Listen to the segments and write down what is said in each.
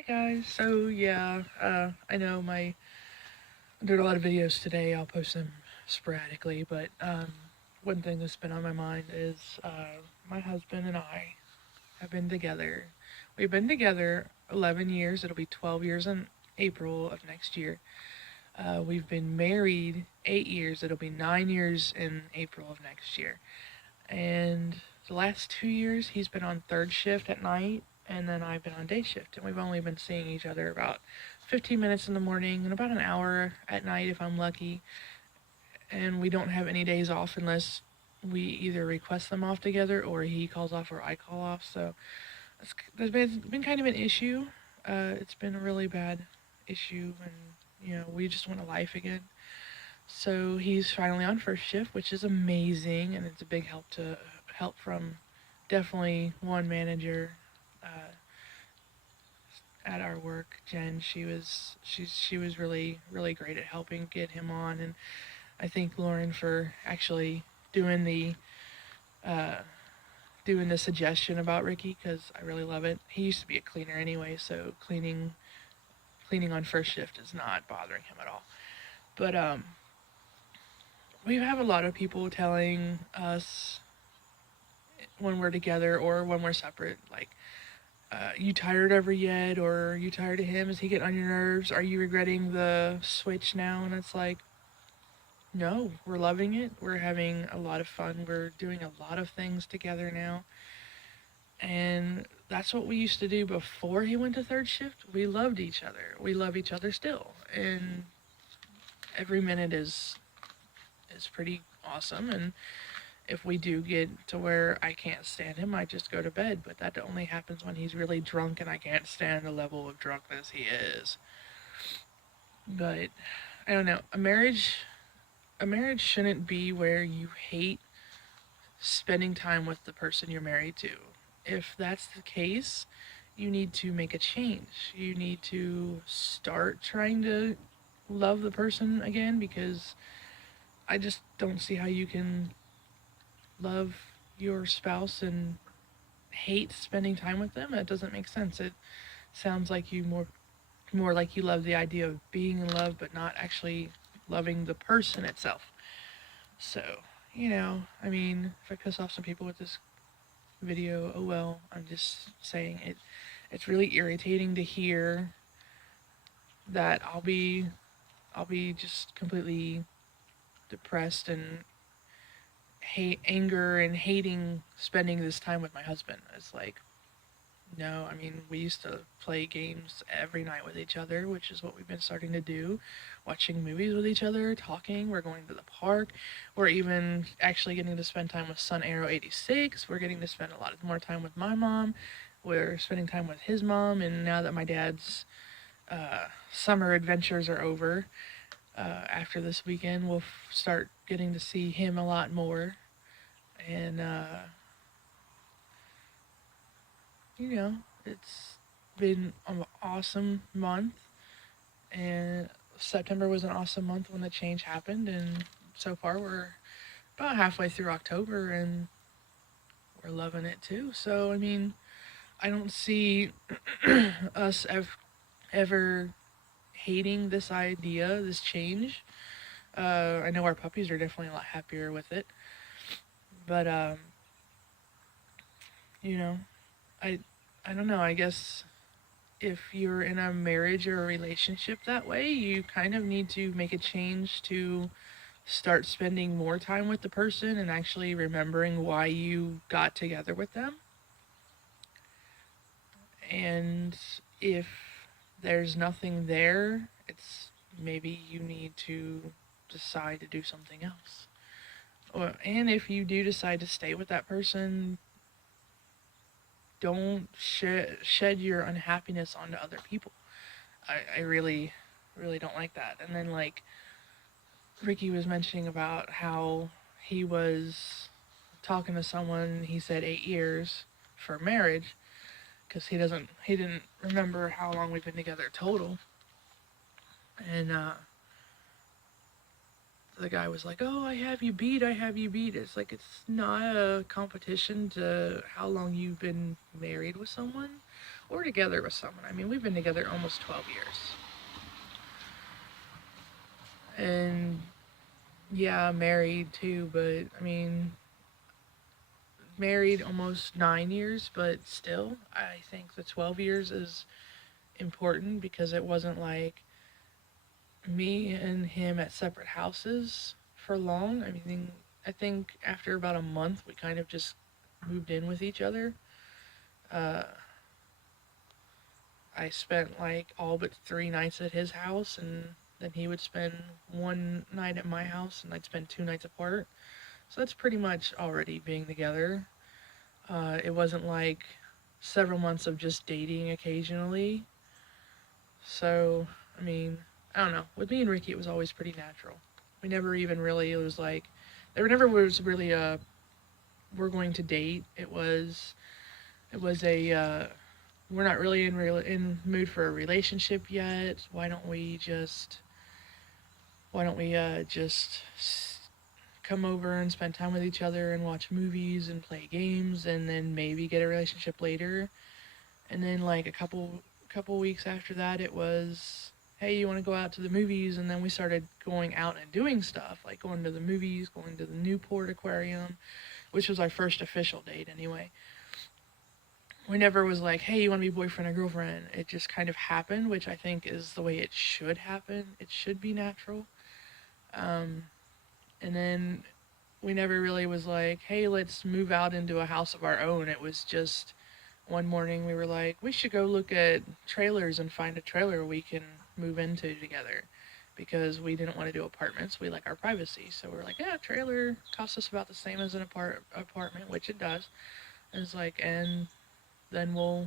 Hi guys. So yeah, I know I'm doing a lot of videos today. I'll post them sporadically, but one thing that's been on my mind is my husband and I have been together. We've been together 11 years. It'll be 12 years in April of next year. We've been married 8 years. It'll be 9 years in April of next year. And the last 2 years, he's been on third shift at night, and then I've been on day shift. And we've only been seeing each other about 15 minutes in the morning and about an hour at night if I'm lucky. And we don't have any days off unless we either request them off together or he calls off or I call off. So there's been kind of an issue. It's been a really bad issue, and we just want a life again. So he's finally on first shift, which is amazing, and it's a big help from definitely one manager at our work, Jen. She was really great at helping get him on, and I thank Lauren for actually doing the uh, doing the suggestion about Ricky because I really love it. He used to be a cleaner anyway, so cleaning on first shift is not bothering him at all. But we have a lot of people telling us when we're together or when we're separate, like, you tired of her yet? Or you tired of him? Is he getting on your nerves? Are you regretting the switch now? And it's like, no, we're loving it. We're having a lot of fun. We're doing a lot of things together now. And that's what we used to do before he went to third shift. We loved each other. We love each other still. And every minute is pretty awesome. And if we do get to where I can't stand him, I just go to bed. But that only happens when he's really drunk and I can't stand the level of drunkenness he is. But I don't know. A marriage shouldn't be where you hate spending time with the person you're married to. If that's the case, you need to make a change. You need to start trying to love the person again, because I just don't see how you can love your spouse and hate spending time with them. It doesn't make sense. It sounds like you more like you love the idea of being in love, but not actually loving the person itself. So, I mean, if I piss off some people with this video, oh well. I'm just saying it. It's really irritating to hear that I'll be just completely depressed and anger and hating spending this time with my husband. It's like, no, I mean, we used to play games every night with each other, which is what we've been starting to do. Watching movies with each other, talking, we're going to the park. We're even actually getting to spend time with Sun Arrow 86. We're getting to spend a lot more time with my mom. We're spending time with his mom, and now that my dad's summer adventures are over, after this weekend, we'll start getting to see him a lot more. And it's been an awesome month, and September was an awesome month when the change happened, and so far we're about halfway through October, and we're loving it too. So, I mean, I don't see us ever hating this idea, this change. I know our puppies are definitely a lot happier with it, but you know, I I don't know. I guess if you're in a marriage or a relationship that way, you kind of need to make a change to start spending more time with the person and actually remembering why you got together with them. And if there's nothing there, it's maybe you need to decide to do something else. And if you do decide to stay with that person, don't shed your unhappiness onto other people. I really don't like that. And then, like, Ricky was mentioning about how he was talking to someone, he said 8 years for marriage, because he didn't remember how long we've been together total. And the guy was like, "Oh, I have you beat. I have you beat." It's like, it's not a competition to how long you've been married with someone we're together with someone. I mean, we've been together almost 12 years. And yeah, married too, but I mean, married almost 9 years, but still, I think the 12 years is important because it wasn't like me and him at separate houses for long. I think after about a month, we kind of just moved in with each other. Uh, I spent like all but 3 nights at his house, and then he would spend one night at my house, and I'd spend 2 nights apart. So that's pretty much already being together. It wasn't like several months of just dating occasionally. So, I mean, I don't know. With me and Ricky, it was always pretty natural. We never even really, it was like, there never was really a, we're going to date. It was a, we're not really in mood for a relationship yet. Why don't we just come over and spend time with each other and watch movies and play games and then maybe get a relationship later. And then like a couple weeks after that, it was, hey, you want to go out to the movies? And then we started going out and doing stuff, like going to the movies, going to the Newport Aquarium, which was our first official date anyway. We never was like, hey, you want to be boyfriend or girlfriend? It just kind of happened, which I think is the way it should happen. It should be natural. Um, and then we never really was like, hey, let's move out into a house of our own. It was just one morning we were like, we should go look at trailers and find a trailer we can move into together because we didn't want to do apartments. We like our privacy. So we are like, yeah, trailer costs us about the same as an apartment, which it does. And it's like, and then we'll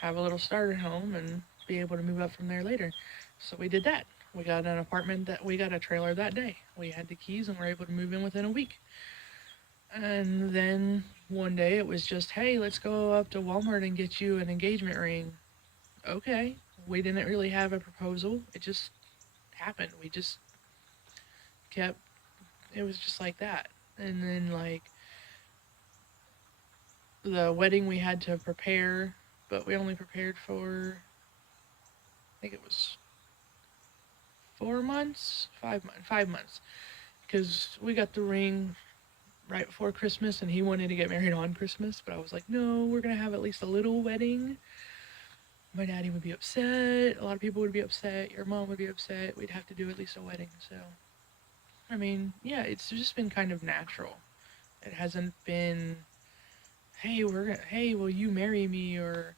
have a little starter home and be able to move up from there later. So we did that. We got a trailer that day. We had the keys and were able to move in within a week. And then one day it was just, hey, let's go up to Walmart and get you an engagement ring. Okay. We didn't really have a proposal. It just happened. We just kept, it was just like that. And then, like, the wedding we had to prepare, but we only prepared for, I think it was 4 months, 5 months, 5 months. Because we got the ring right before Christmas, and he wanted to get married on Christmas, but I was like, no, we're gonna have at least a little wedding. My daddy would be upset. A lot of people would be upset. Your mom would be upset. We'd have to do at least a wedding. So, I mean, yeah, it's just been kind of natural. It hasn't been, hey, will you marry me? Or,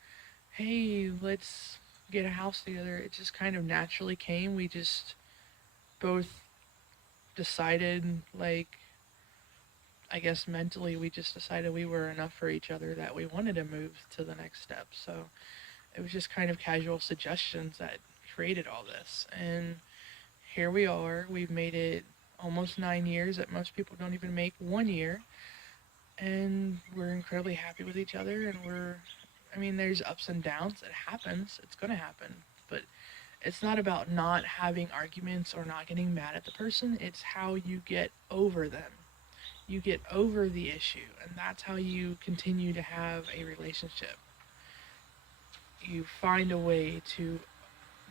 hey, let's get a house together. It just kind of naturally came. We just both decided, like, I guess mentally, we just decided we were enough for each other that we wanted to move to the next step. So it was just kind of casual suggestions that created all this. And here we are. We've made it almost 9 years that most people don't even make 1 year. And we're incredibly happy with each other. And I mean, there's ups and downs. It happens. It's going to happen. But it's not about not having arguments or not getting mad at the person. It's how you get over them. You get over the issue, and that's how you continue to have a relationship. You find a way to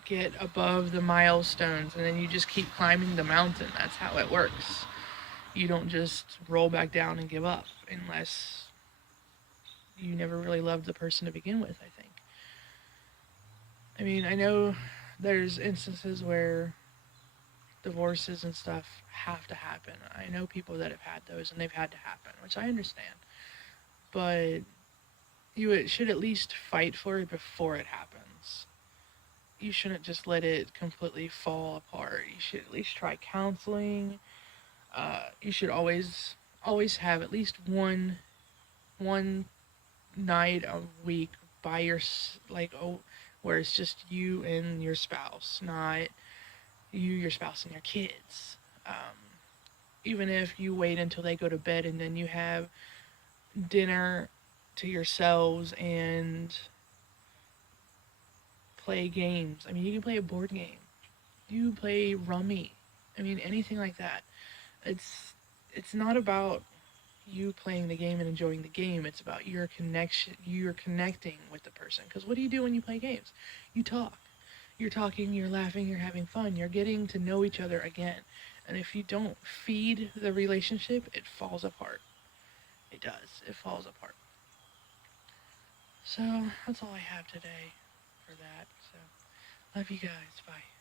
get above the milestones, and then you just keep climbing the mountain. That's how it works. You don't just roll back down and give up unless you never really loved the person to begin with, I think. I mean, I know there's instances where divorces and stuff have to happen. I know people that have had those and they've had to happen, which I understand. But you should at least fight for it before it happens. You shouldn't just let it completely fall apart. You should at least try counseling. You should always have at least one night a week by where it's just you and your spouse, not you, your spouse, and your kids. Even if you wait until they go to bed and then you have dinner to yourselves and play games. I mean, you can play a board game. You play rummy. I mean, anything like that. It's not about you playing the game and enjoying the game. It's about your connection. You're connecting with the person. Because what do you do when you play games? You talk. You're talking, you're laughing, you're having fun, you're getting to know each other again. And if you don't feed the relationship, it falls apart. It does. It falls apart. So that's all I have today for that. So love you guys. Bye.